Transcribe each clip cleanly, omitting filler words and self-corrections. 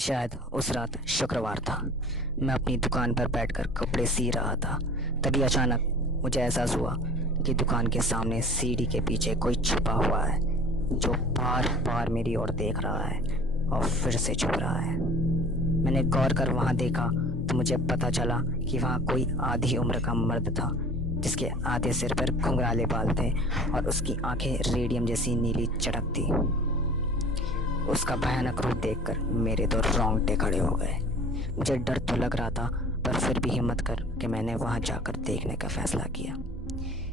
शायद उस रात शुक्रवार था। मैं अपनी दुकान पर बैठकर कपड़े सी रहा था। तभी अचानक मुझे एहसास हुआ कि दुकान के सामने सीढ़ी के पीछे कोई छुपा हुआ है जो बार बार मेरी ओर देख रहा है और फिर से छुप रहा है। मैंने गौर कर वहां देखा तो मुझे पता चला कि वहां कोई आधी उम्र का मर्द था जिसके आधे सिर पर घुंघराले बाल थे और उसकी आंखें रेडियम जैसी नीली चटकती। उसका भयानक रूप देखकर मेरे तो रोंगटे खड़े हो गए। मुझे डर तो लग रहा था, पर फिर भी हिम्मत कर के मैंने वहां जाकर देखने का फैसला किया।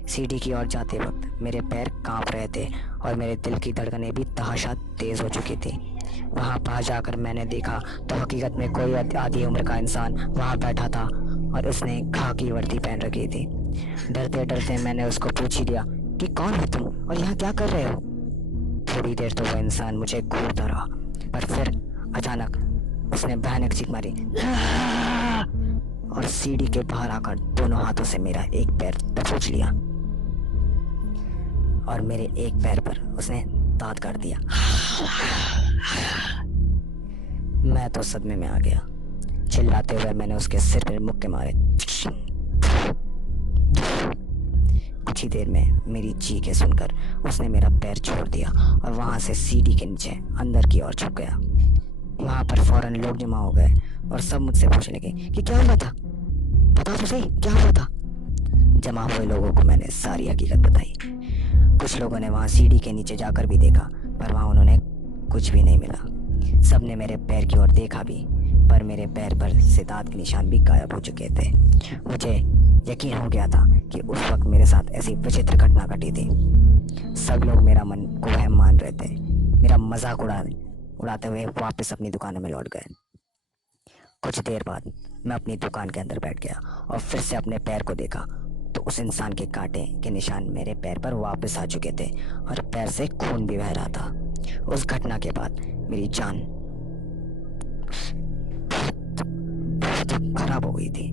सीढ़ी की ओर जाते वक्त मेरे पैर कांप रहे थे और मेरे दिल की धड़कनें भी तहाशा तेज हो चुकी थी। वहां पास जाकर मैंने देखा तो हकीकत में कोई आधी उम्र का इंसान वहां बैठा था और उसने खाकी वर्दी पहन रखी थी। डरते डरते मैंने उसको पूछ ही लिया कि कौन है तुम और यहाँ क्या कर रहे हो। थोड़ी देर तो वह इंसान मुझे घूरता रहा, पर फिर अचानक उसने भयानक चीख मारी और सीढ़ी के बाहर आकर दोनों हाथों से मेरा एक पैर दबोच लिया और मेरे एक पैर पर उसने दांत काट दिया। मैं तो सदमे में आ गया। चिल्लाते हुए मैंने उसके सिर पर मुक्के मारे। कुछ ही देर में मेरी चीखें सुनकर उसने मेरा पैर छोड़ दिया और वहां से सीढ़ी के नीचे अंदर की ओर छुप गया। वहां पर फौरन लोग जमा हो गए और सब मुझसे पूछने लगे कि क्या हुआ था, बता तो सही क्या हुआ था। जमा हुए लोगों को मैंने सारी हकीकत बताई। कुछ लोगों ने वहां सीढ़ी के नीचे जाकर भी देखा, पर वहां उन्होंने कुछ भी नहीं मिला। सबने मेरे पैर की ओर देखा भी, पर मेरे पैर पर से दांत के निशान भी गायब हो चुके थे। मुझे यकीन हो गया था कि उस वक्त मेरे साथ ऐसी विचित्र घटना घटी थी। सब लोग मेरा मन को वहम मान रहे थे। मेरा मजाक उड़ाते हुए वापस अपनी दुकान में लौट गए। कुछ देर बाद मैं अपनी दुकान के अंदर बैठ गया और फिर से अपने पैर को देखा तो उस इंसान के कांटे के निशान मेरे पैर पर वापस आ चुके थे और पैर से खून भी बह रहा था। उस घटना के बाद मेरी जान बहुत खराब हो गई थी।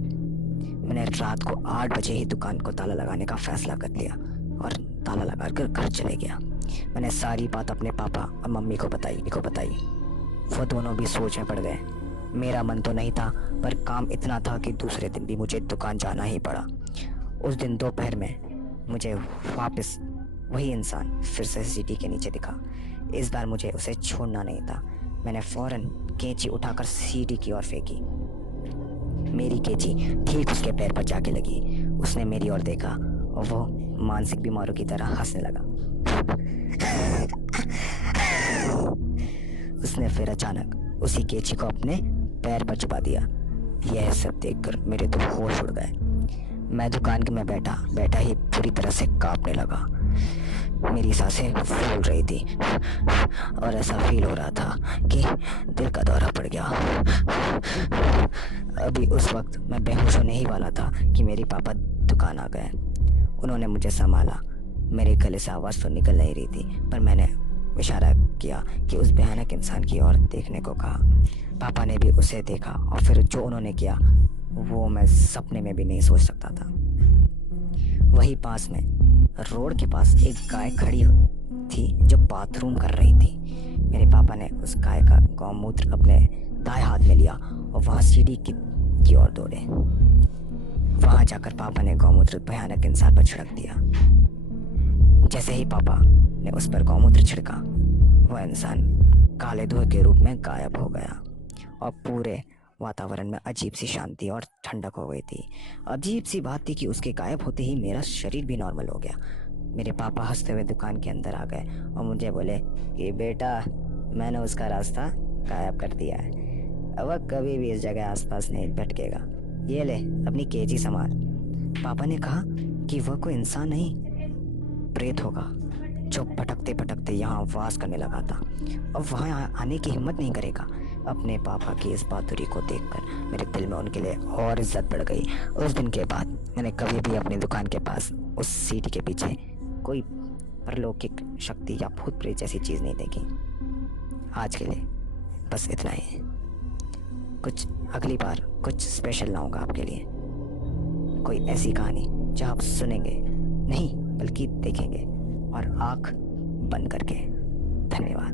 मैंने रात को 8 बजे ही दुकान को ताला लगाने का फैसला कर लिया और ताला लगाकर घर चले गया। मैंने सारी बात अपने पापा और मम्मी को बताई। वो दोनों भी सोच में पड़ गए। मेरा मन तो नहीं था, पर काम इतना था कि दूसरे दिन भी मुझे दुकान जाना ही पड़ा। उस दिन दोपहर में मुझे वापस वही इंसान फिर से सीढ़ी के नीचे दिखा। इस बार मुझे उसे छोड़ना नहीं था। मैंने फौरन कैंची उठाकर सीढ़ी की ओर फेंकी। मेरी कैंची ठीक उसके पैर पर जाके लगी। उसने मेरी ओर देखा और वो मानसिक बीमारों की तरह हंसने लगा। उसने फिर अचानक उसी कैंची को अपने पैर पर छुपा दिया। यह सब देखकर मेरे तो होश उड़ गए। मैं दुकान में बैठा ही पूरी तरह से कांपने लगा। मेरी सांसें फूल रही थी और ऐसा फील हो रहा था कि दिल का दौरा पड़ गया। अभी उस वक्त मैं बेहोश होने ही वाला था कि मेरे पापा दुकान आ गए। उन्होंने मुझे संभाला। मेरे गले से आवाज़ तो निकल नहीं रही थी, पर मैंने इशारा किया कि उस भयानक इंसान की ओर देखने को कहा। पापा ने भी उसे देखा और फिर जो उन्होंने किया वो मैं सपने में भी नहीं सोच सकता था। वही पास में रोड के पास एक गाय खड़ी थी जो बाथरूम कर रही थी। मेरे पापा ने उस गाय का गौमूत्र अपने दाएं हाथ में लिया और वहां सीढ़ी की ओर दौड़े। वहां जाकर पापा ने गौमूत्र भयानक इंसान पर छिड़क दिया। जैसे ही पापा ने उस पर गौमूत्र छिड़का, वह इंसान काले धुएं के रूप में गायब हो गया और पूरे वातावरण में अजीब सी शांति और ठंडक हो गई थी। अजीब सी बात थी कि उसके गायब होते ही मेरा शरीर भी नॉर्मल हो गया। मेरे पापा हंसते हुए दुकान के अंदर आ गए और मुझे बोले कि बेटा, मैंने उसका रास्ता गायब कर दिया है। अब वह कभी भी इस जगह आसपास नहीं भटकेगा। ये ले अपनी कैंची संभाल। पापा ने कहा कि वह कोई इंसान नहीं, प्रेत होगा जो भटकते भटकते यहाँ वास करने लगा था और वहाँ आने की हिम्मत नहीं करेगा। अपने पापा की इस बहादुरी को देखकर मेरे दिल में उनके लिए और इज्जत बढ़ गई। उस दिन के बाद मैंने कभी भी अपनी दुकान के पास उस सीढ़ी के पीछे कोई परलौकिक शक्ति या भूत प्रेत जैसी चीज़ नहीं देखी। आज के लिए बस इतना ही। कुछ अगली बार कुछ स्पेशल लाऊंगा आपके लिए, कोई ऐसी कहानी जो आप सुनेंगे नहीं बल्कि देखेंगे और आँख बंद करके। धन्यवाद।